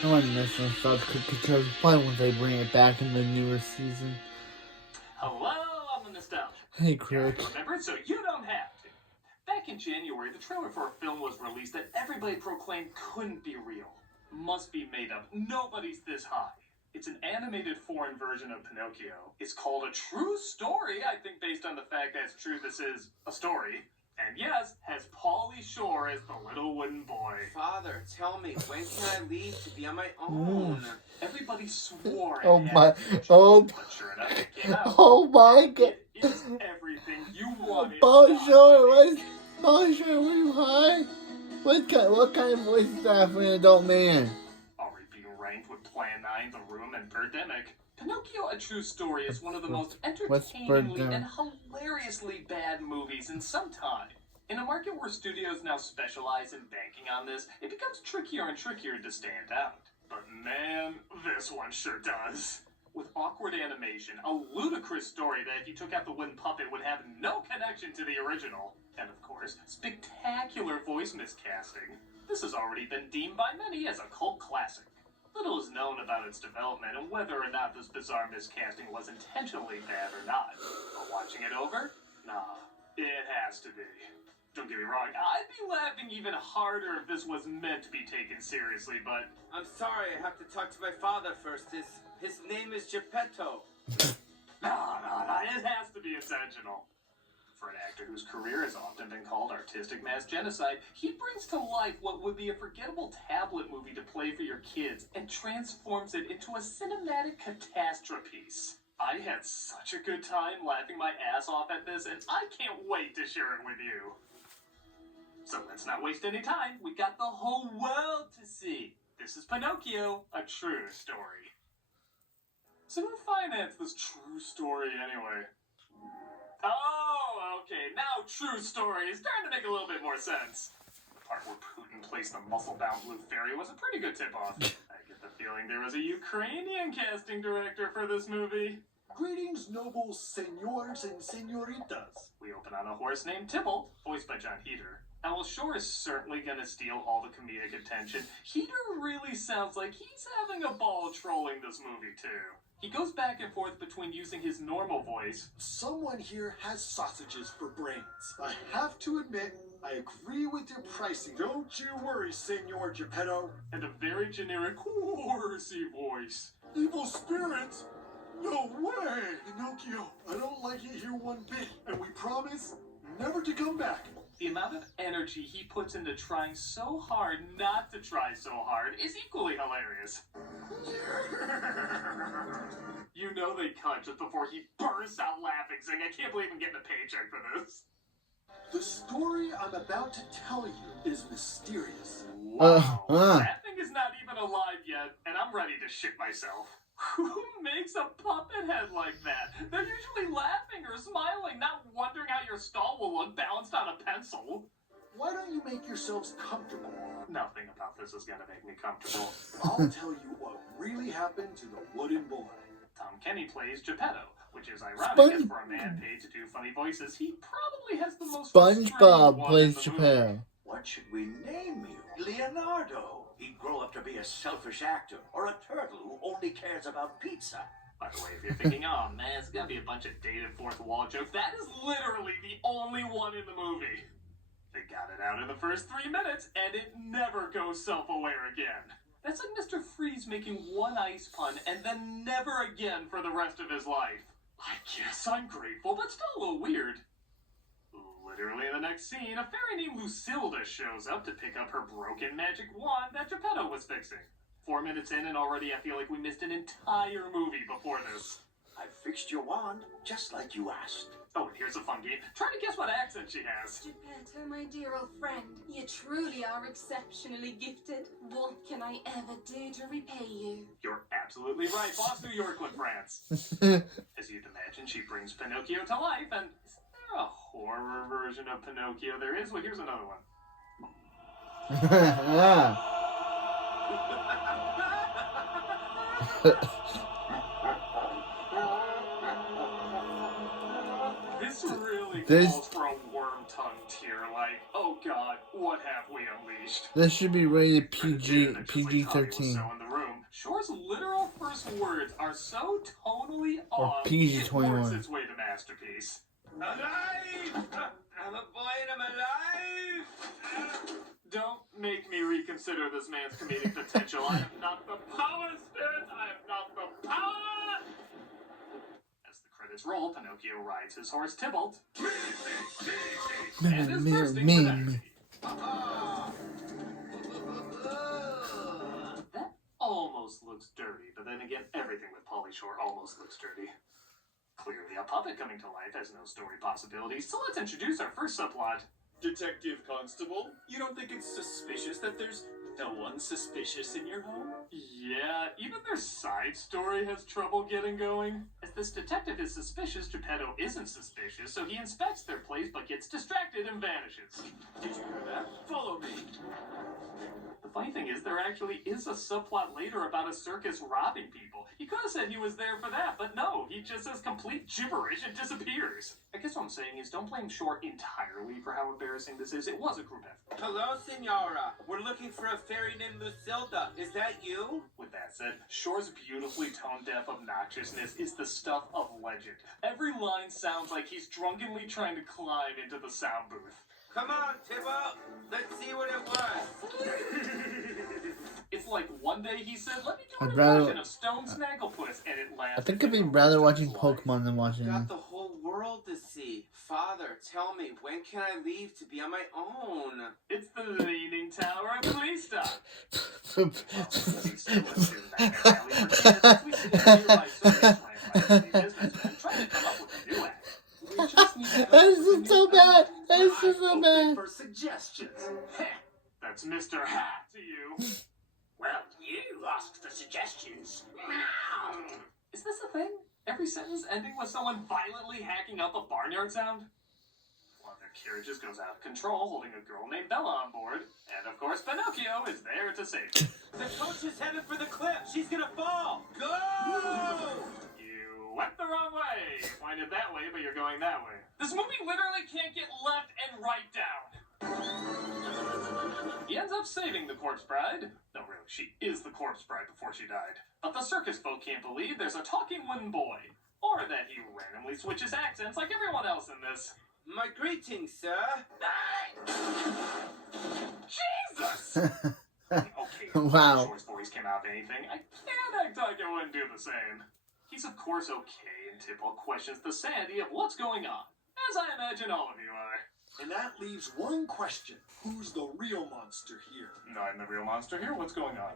I want to miss some stuff because probably once they bring it back in the newer season. Hello, I'm the Nostalgia. Hey, Yeah, Crick. remember it so you don't have to. Back in January, the trailer for a film was released that everybody proclaimed couldn't be real. Must be made up. Nobody's this high. It's an animated foreign version of Pinocchio. It's called A True Story, I think based on the fact that it's true this is a story. And yes, has Pauly Shore as the little wooden boy. Father, tell me, when can I leave to be on my own? Everybody swore Oh it my, had to be oh, but sure enough, it came out. oh my god. It is everything you wanted. Bonjour, what is, bonjour, what are you high? What kind of voice is that for an adult man? Already being ranked with Plan 9, The Room, and Birdemic. Pinocchio, A True Story is one of the most entertainingly and hilariously bad movies in some time. In a market where studios now specialize in banking on this, it becomes trickier and trickier to stand out. But man, this one sure does. With awkward animation, a ludicrous story that if you took out the wooden puppet would have no connection to the original, and of course, spectacular voice miscasting. This has already been deemed by many as a cult classic. Little is known about its development and whether or not this bizarre miscasting was intentionally bad or not. But watching it over? Nah, it has to be. Don't get me wrong, I'd be laughing even harder if this was meant to be taken seriously, but... I'm sorry, I have to talk to my father first. His name is Geppetto. No, it has to be intentional. For an actor whose career has often been called artistic mass genocide, he brings to life what would be a forgettable tablet movie to play for your kids and transforms it into a cinematic catastrophe. I had such a good time laughing my ass off at this, and I can't wait to share it with you. So let's not waste any time. We got the whole world to see. This is Pinocchio, A True Story. So who financed this true story anyway? Oh, okay, now True Story is starting to make a little bit more sense. The part where Putin placed the muscle-bound blue fairy was a pretty good tip-off. I get the feeling there was a Ukrainian casting director for this movie. Greetings, noble senors and senoritas. We open on a horse named Tybalt, voiced by John Heder. Owl Shore is certainly gonna steal all the comedic attention. Heder really sounds like he's having a ball trolling this movie too. He goes back and forth between using his normal voice. Someone here has sausages for brains. I have to admit, I agree with your pricing. Don't you worry, Senor Geppetto. And a very generic, horsey voice. Evil spirits? No way! Pinocchio, I don't like it here one bit, and we promise never to come back. The amount of energy he puts into trying so hard not to try so hard is equally hilarious. You know they cut just before he bursts out laughing, saying, I can't believe I'm getting a paycheck for this. The story I'm about to tell you is mysterious. Wow, that thing is not even alive yet, and I'm ready to shit myself. Who makes a puppet head like that? They're usually laughing or smiling, not wondering how your skull will look balanced on a pencil. Why don't you make yourselves comfortable? Nothing about this is gonna make me comfortable. I'll tell you what really happened to the wooden boy. Tom Kenny plays Geppetto, which is ironic as for a man paid to do funny voices, he probably has the most SpongeBob plays Geppetto. What should we name you? Leonardo. He'd grow up to be a selfish actor, or a turtle who only cares about pizza. By the way, if you're thinking, oh man, it's gonna be a bunch of dated fourth wall jokes, that is literally the only one in the movie. They got it out in the first 3 minutes, and it never goes self-aware again. That's like Mr. Freeze making one ice pun and then never again for the rest of his life. I guess I'm grateful, but still a little weird. Literally in the next scene, a fairy named Lucilda shows up to pick up her broken magic wand that Geppetto was fixing. 4 minutes in and already I feel like we missed an entire movie before this. I fixed your wand, just like you asked. Oh, and here's a fun game. Try to guess what accent she has. Geppetto, my dear old friend, you truly are exceptionally gifted. What can I ever do to repay you? You're absolutely right, boss. New York with France. As you'd imagine, she brings Pinocchio to life, and is there a horror version of Pinocchio? There is. Well, here's another one. This really calls for a worm-tongued tear, like, oh god, what have we unleashed? This should be rated PG-13. So in the Shore's literal first words are so tonally Or off, PG-21. it works its way to masterpiece. Alive! I'm a boy and I'm alive! Don't make me reconsider this man's comedic potential. I have not the power, Spirit! I have not the power! As the credits roll, Pinocchio rides his horse Tybalt. And is bursting with energy. That almost looks dirty, but then again, everything with Pauly Shore almost looks dirty. Clearly, a puppet coming to life has no story possibilities, so let's introduce our first subplot. Detective Constable, you don't think it's suspicious that there's no one suspicious in your home? Yeah, even their side story has trouble getting going. As this detective is suspicious, Geppetto isn't suspicious, so he inspects their place but gets distracted and vanishes. Did you hear that? Follow me. The funny thing is, there actually is a subplot later about a circus robbing people. He could have said he was there for that, but no, he just says complete gibberish and disappears. I guess what I'm saying is, don't blame Shore entirely for how embarrassing this is. It was a group effort. Hello, Senora. We're looking for a fairy named Lucilda. Is that you? With that said, Shore's beautifully tone-deaf obnoxiousness is the stuff of legend. Every line sounds like he's drunkenly trying to climb into the sound booth. Come on, Tybalt. Let's see what it was. It's like one day he said, "Let me do I'd an rather- impression of Stone Snagglepuss," and it lasted. I think I'd be rather watching Pokemon than watching Got the whole world to see. Father, tell me, when can I leave to be on my own? It's the Leaning Tower of Police Stop. This is so bad. This is so bad. For suggestions. That's Mr. Hat to you. Well, you asked for suggestions. Is this a thing? Every sentence ending with someone violently hacking up a barnyard sound? One of their carriages goes out of control, holding a girl named Bella on board. And of course, Pinocchio is there to save her. The coach is headed for the cliff. She's gonna fall. Go! You went the wrong way. You pointed that way, but you're going that way. This movie literally can't get left and right down. He ends up saving the corpse bride. No, really, she is the corpse bride before she died. But the circus folk can't believe there's a talking wooden boy. Or that he randomly switches accents like everyone else in this. My greetings, sir. Jesus! Okay, Wow. Shore's voice came out of anything. I can't act like I wouldn't do the same. He's of course okay, and Tybalt questions the sanity of what's going on. As I imagine all of you are. And that leaves one question. Who's the real monster here? No, I'm the real monster here. What's going on?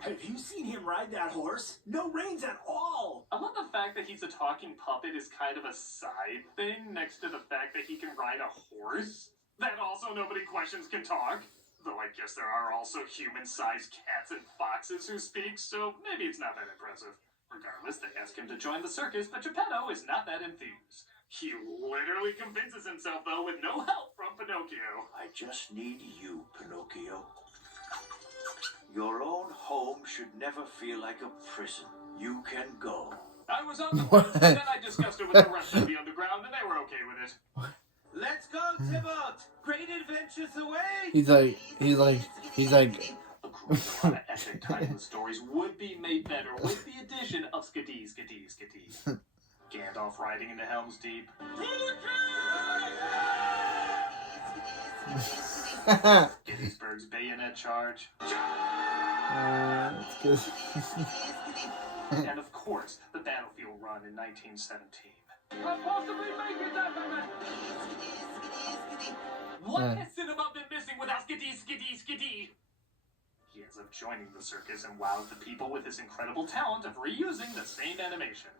Have you seen him ride that horse? No reins at all. I love the fact that he's a talking puppet is kind of a side thing next to the fact that he can ride a horse. That also nobody questions can talk. Though I guess there are also human-sized cats and foxes who speak, so maybe it's not that impressive. Regardless, they ask him to join the circus, but Geppetto is not that enthused. He literally convinces himself, though, with no help from Pinocchio. I just need you, Pinocchio. Your own home should never feel like a prison. You can go. I was on the fence, but then I discussed it with the rest of the underground, and they were okay with it. Let's go, Tybalt. Great adventures away. He's like. A lot of epic timeless stories would be made better with the addition of Skadee, Skadee, Skadee. Gandalf riding into Helm's Deep. Gettysburg's bayonet charge. That's good. And of course, the battlefield run in 1917. Possibly make it that What has cinema been missing without Skadee, Skadee, Skadee? He ends up joining the circus and wows the people with his incredible talent of reusing the same animation.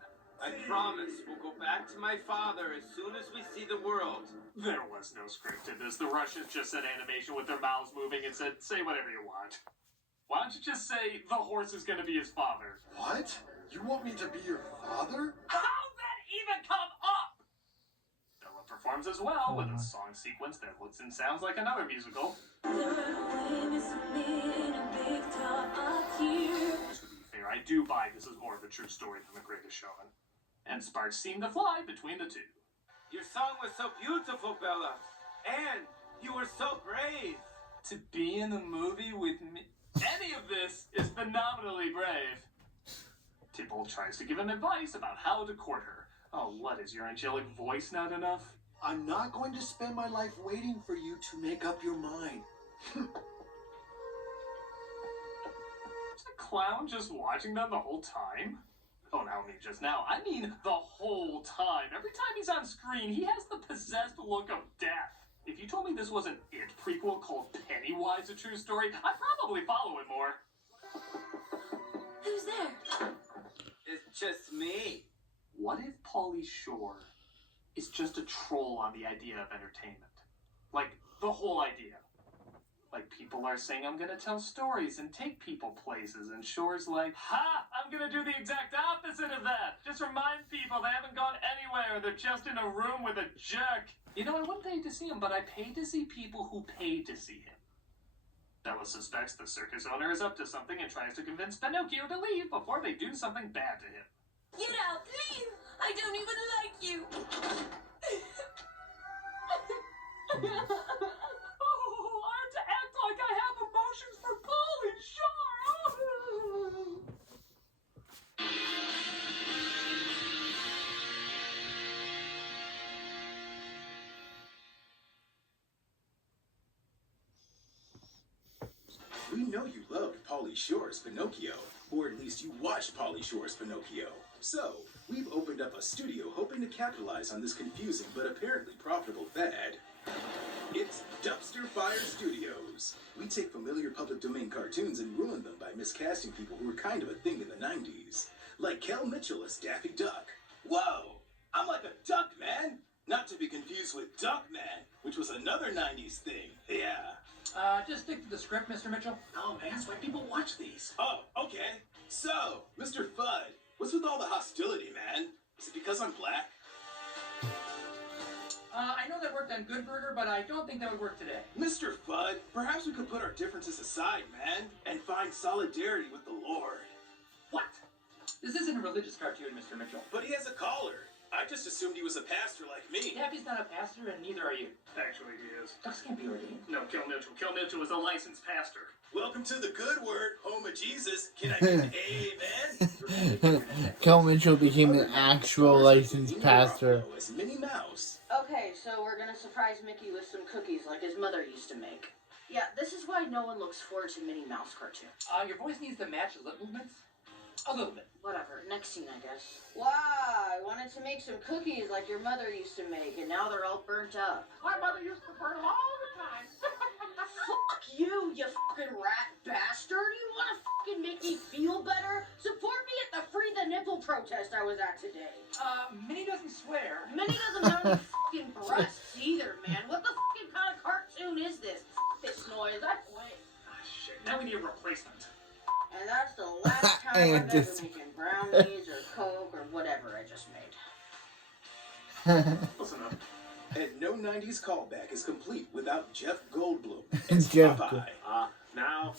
I promise we'll go back to my father as soon as we see the world. There was no script in this. The Russians just said animation with their mouths moving and said, say whatever you want. Why don't you just say the horse is going to be his father? What? You want me to be your father? How's that even come up? Bella performs as well with a song sequence that looks and sounds like another musical. To be fair, I do buy this is more of a true story than The Greatest Showman. And sparks seem to fly between the two. Your song was so beautiful, Bella. And you were so brave. To be in a movie with me... Any of this is phenomenally brave. Tybalt tries to give him advice about how to court her. Oh, what, is your angelic voice not enough? I'm not going to spend my life waiting for you to make up your mind. Is the clown just watching them the whole time? Oh, now I mean just now. I mean the whole time. Every time he's on screen, he has the possessed look of death. If you told me this was an It prequel called Pennywise: A True Story, I'd probably follow it more. Who's there? It's just me. What if Pauly Shore is just a troll on the idea of entertainment? Like, the whole idea. Like, people are saying I'm gonna tell stories and take people places, and Shore's like, ha! I'm gonna do the exact opposite of that! Just remind people they haven't gone anywhere, they're just in a room with a jerk! You know, I wouldn't pay to see him, but I pay to see people who pay to see him. Bella suspects the circus owner is up to something and tries to convince Pinocchio to leave before they do something bad to him. Get out, leave! I don't even like you! Oh, I have to act like I have emotions for Pauly Shore! We know you loved Pauly Shore's Pinocchio, or at least you watched Pauly Shore's Pinocchio. So, we've opened up a studio hoping to capitalize on this confusing but apparently profitable fad. It's Dubster Fire Studios. We take familiar public domain cartoons and ruin them by miscasting people who were kind of a thing in the 90s. Like Kel Mitchell as Daffy Duck. Whoa! I'm like a duck, man! Not to be confused with Duckman, which was another 90s thing. Yeah. Just stick to the script, Mr. Mitchell. Oh, man, that's why people watch these. Oh, okay. So, Mr. Fudd, what's with all the hostility, man? Is it because I'm black? I know that worked on Good Burger, but I don't think that would work today. Mr. Fudd, perhaps we could put our differences aside, man, and find solidarity with the Lord. What? This isn't a religious cartoon, Mr. Mitchell. But he has a collar. I just assumed he was a pastor like me. Daffy's not a pastor, and neither are you. Actually, he is. Ducks can't be ordained. No, Kel Mitchell. Kel Mitchell is a licensed pastor. Welcome to the good word, home of Jesus. Can I get an amen? Kel Mitchell became an actual licensed pastor. As Minnie Mouse. Okay, so we're gonna surprise Mickey with some cookies like his mother used to make. Yeah, this is why no one looks forward to Minnie Mouse cartoon. Your voice needs to match the lip movements. A little bit. Whatever, next scene, I guess. Wow, I wanted to make some cookies like your mother used to make, and now they're all burnt up. My mother used to burn them all the time. Fuck you, you fucking rat bastard! You wanna fucking make me feel better? Support me at the Free the Nipple protest I was at today. Minnie doesn't swear. Minnie doesn't have any fucking breasts either, man. What the fucking kind of cartoon is this? Fuck this noise, I quit. Ah, shit. Now we need a replacement. And that's the last time I'm ever making brownies or Coke or whatever I just made. Listen up. And no 90s callback is complete without Jeff Goldblum. Jeff Popeye. Now,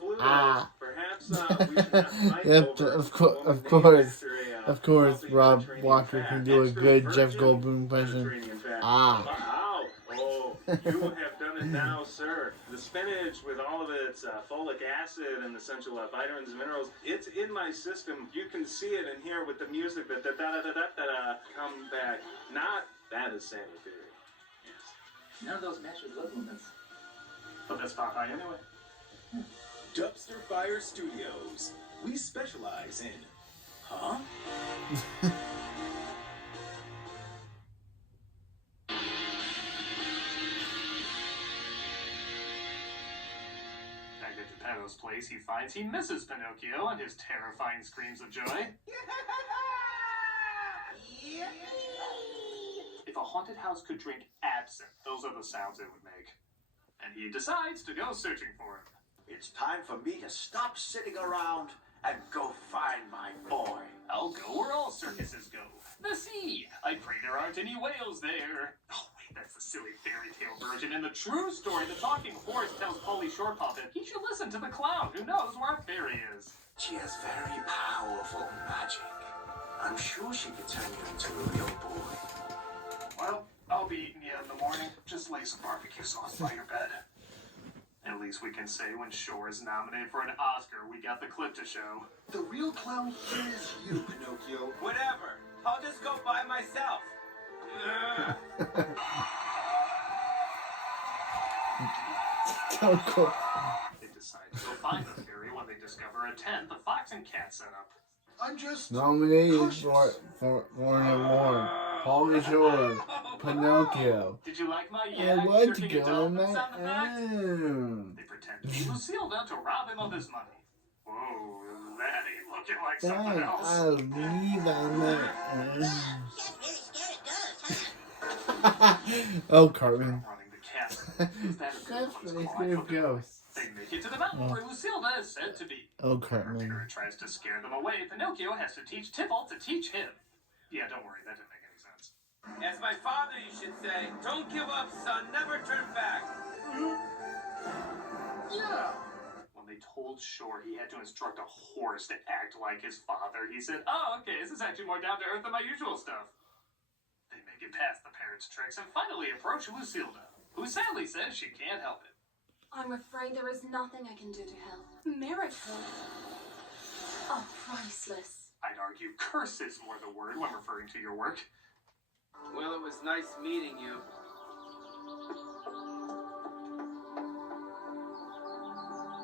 Blue. Perhaps we should have Mike Yep, over of a woman course, named after a of course, healthy Rob Mediterranean Walker fat, can do a extra good virgin Jeff Goldblum impression. Mediterranean fat. Ah. Wow. Oh, you have done it now, sir. The spinach with all of its folic acid and essential vitamins and minerals, it's in my system. You can see it in here with the music that come back. Not that is Sandy Theory. Yes. None of those match with lip movements. But that's Popeye anyway. Dubster Fire Studios. We specialize in... Huh? Back at Geppetto's place, he finds he misses Pinocchio and his terrifying screams of joy. If a haunted house could drink absinthe, those are the sounds it would make. And he decides to go searching for him. It's time for me to stop sitting around and go find my boy. I'll go where all circuses go. The sea. I pray there aren't any whales there. Oh, wait, that's the silly fairy tale version. In the true story, the talking horse tells Pauly Shore Puppet he should listen to the clown who knows where a fairy is. She has very powerful magic. I'm sure she could turn you into a real boy. Well, I'll be eating you in the morning. Just lay some barbecue sauce by your bed. At least least we can say when Shore is nominated for an Oscar, we got the clip to show. The real clown here is you, Pinocchio. Whatever. I'll just go by myself. So cool. They decide to go find the fairy when they discover a tent the Fox and Cat set up. I'm just Nominated cautious. for an award. Pauly Shore, Pinocchio. Did you like my I want to jerking a go on dolphin my sound effect? own. They pretend to be Lucilda to rob him of his money. Whoa, that ain't looking like something Dang, else. I'll leave on my Oh, Cartman. Running the castle. Is that a good That's one's really clawing good hook and ghost. They make it to the mountain where Lucilda is said to be. Oh, When her Cartman. parent tries to scare them away, Pinocchio has to teach Tybalt to teach him. Yeah, don't worry, that didn't make any sense. As my father, you should say, don't give up, son. Never turn back. Yeah. When they told Shore he had to instruct a horse to act like his father, he said, oh, okay, this is actually more down to earth than my usual stuff. They make it past the parents' tricks and finally approach Lucilda, who sadly says she can't help it. I'm afraid there is nothing I can do to help. Miracles are priceless. I'd argue curse is more the word when referring to your work. Well, it was nice meeting you.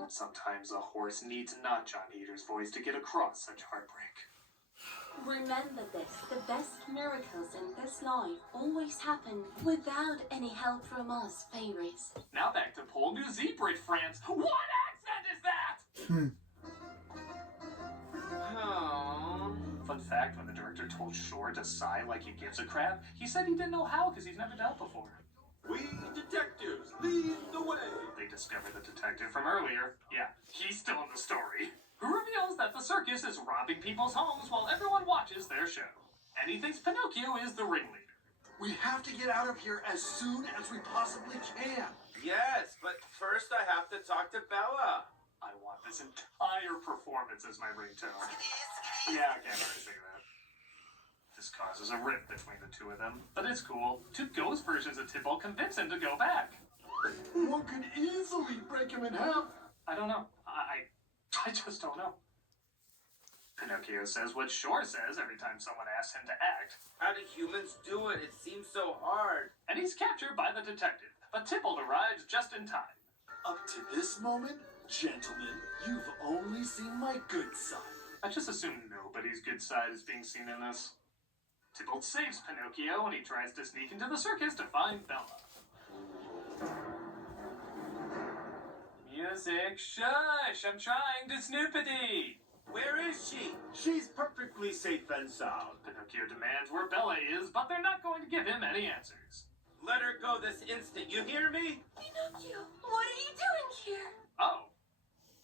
Sometimes a horse needs not John Heater's voice to get across such heartbreak. Remember this, the best miracles in this life always happen without any help from us fairies. Now back to Pole New Zebra, France. What accent is that? Oh. Fun fact, when the director told Shore to sigh like he gives a crap, he said he didn't know how because he's never done it before. We detectives lead the way. They discover the detective from earlier. Yeah, he's still in the story. Who reveals that the circus is robbing people's homes while everyone watches their show. And he thinks Pinocchio is the ringleader. We have to get out of here as soon as we possibly can. Yes, but first I have to talk to Bella. I want this entire performance as my ringtone. Yeah, I can't already think of that. This causes a rift between the two of them, but it's cool. Two ghost versions of Tybalt convince him to go back. One could easily break him in half. I don't know. I just don't know. Pinocchio says what Shore says every time someone asks him to act. How do humans do it? It seems so hard. And he's captured by the detective. But Tybalt arrives just in time. Up to this moment, gentlemen, you've only seen my good side. I just assume nobody's good side is being seen in this. Tybalt saves Pinocchio and he tries to sneak into the circus to find Bella. Music, shush! I'm trying to snoopity! Where is she? She's perfectly safe and sound. Pinocchio demands where Bella is, but they're not going to give him any answers. Let her go this instant. You hear me? Pinocchio, what are you doing here? Oh.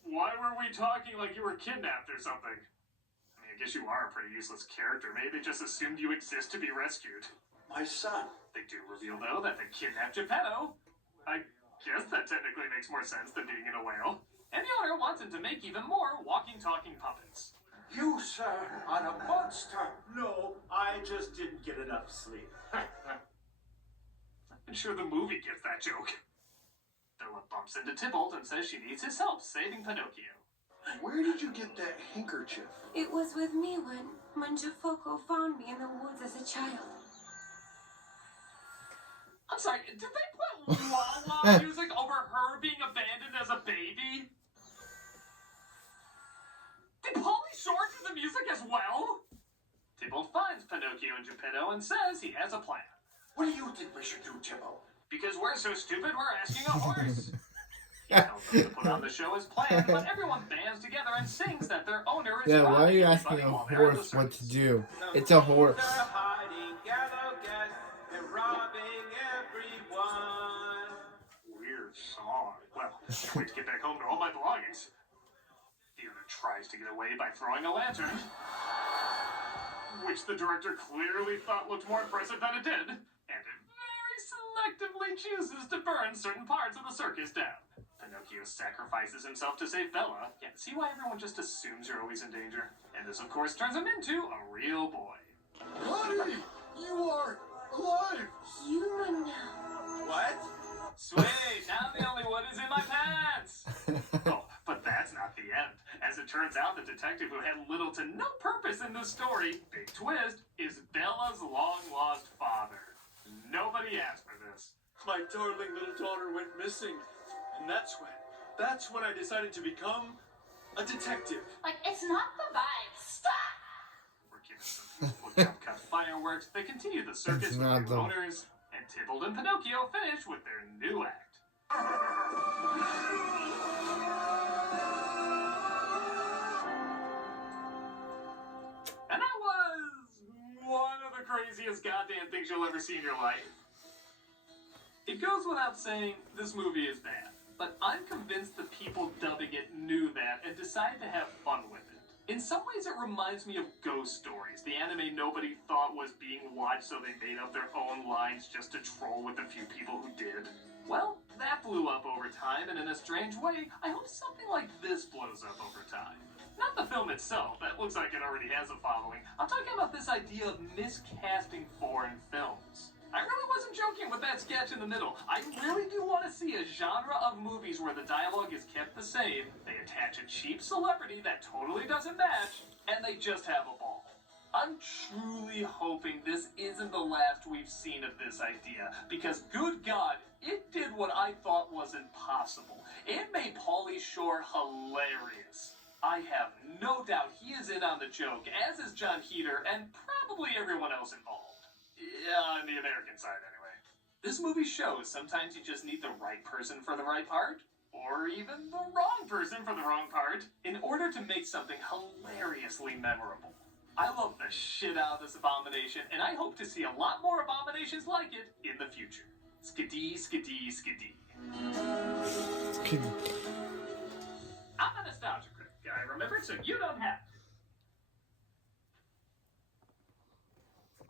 Why were we talking like you were kidnapped or something? I mean, I guess you are a pretty useless character. Maybe they just assumed you exist to be rescued. My son. They do reveal, though, that they kidnapped Geppetto. I guess that technically makes more sense than being in a whale. And the owner wants him to make even more walking, talking puppets. You, sir, are a monster. No, I just didn't get enough sleep. I'm sure the movie gets that joke. Bella bumps into Tybalt and says she needs his help saving Pinocchio. Where did you get that handkerchief? It was with me when Jafoco found me in the woods as a child. I'm sorry, did they put wah-wah music over her being abandoned as a baby? Did Pauly Shore do the music as well? Tybalt finds Pinocchio and Geppetto and says he has a plan. What do you think we should do, Tybalt? Because we're so stupid, we're asking a horse. He tells them to put on the show as planned, but everyone bands together and sings that their owner is Yeah, why are you robbing asking a everybody while they're at the horse what to circus. do? It's a horse. They're hiding yellow guests and robbing everyone. Weird song. Well, can't wait to get back home to all my belongings. The owner tries to get away by throwing a lantern, which the director clearly thought looked more impressive than it did, and it very selectively chooses to burn certain parts of the circus down. Pinocchio sacrifices himself to save Bella. Yeah, see why everyone just assumes you're always in danger? And this, of course, turns him into a real boy. Honey, you are alive! Human now. What? Sweet, now the only wood is in my pants! detective who had little to no purpose in this story, big twist, is Bella's long-lost father. Nobody asked for this. My darling little daughter went missing, and that's when I decided to become a detective. Like, it's not the vibe. Stop! We're given some beautiful cut fireworks. They continue the circus It's with not new the- owners, and Tybalt and Pinocchio finish with their new act. And that was one of the craziest goddamn things you'll ever see in your life. It goes without saying, this movie is bad. But I'm convinced the people dubbing it knew that and decided to have fun with it. In some ways, it reminds me of Ghost Stories, the anime nobody thought was being watched, so they made up their own lines just to troll with the few people who did. Well, that blew up over time, and in a strange way, I hope something like this blows up over time. Not the film itself, that looks like it already has a following. I'm talking about this idea of miscasting foreign films. I really wasn't joking with that sketch in the middle. I really do want to see a genre of movies where the dialogue is kept the same, they attach a cheap celebrity that totally doesn't match, and they just have a ball. I'm truly hoping this isn't the last we've seen of this idea, because good God, it did what I thought was impossible. It made Pauly Shore hilarious. I have no doubt he is in on the joke, as is John Heder, and probably everyone else involved. Yeah, on the American side, anyway. This movie shows sometimes you just need the right person for the right part, or even the wrong person for the wrong part, in order to make something hilariously memorable. I love the shit out of this abomination, and I hope to see a lot more abominations like it in the future. Skidee, skidee, skidee. I'm a nostalgia critic. I remembered, so you don't have to.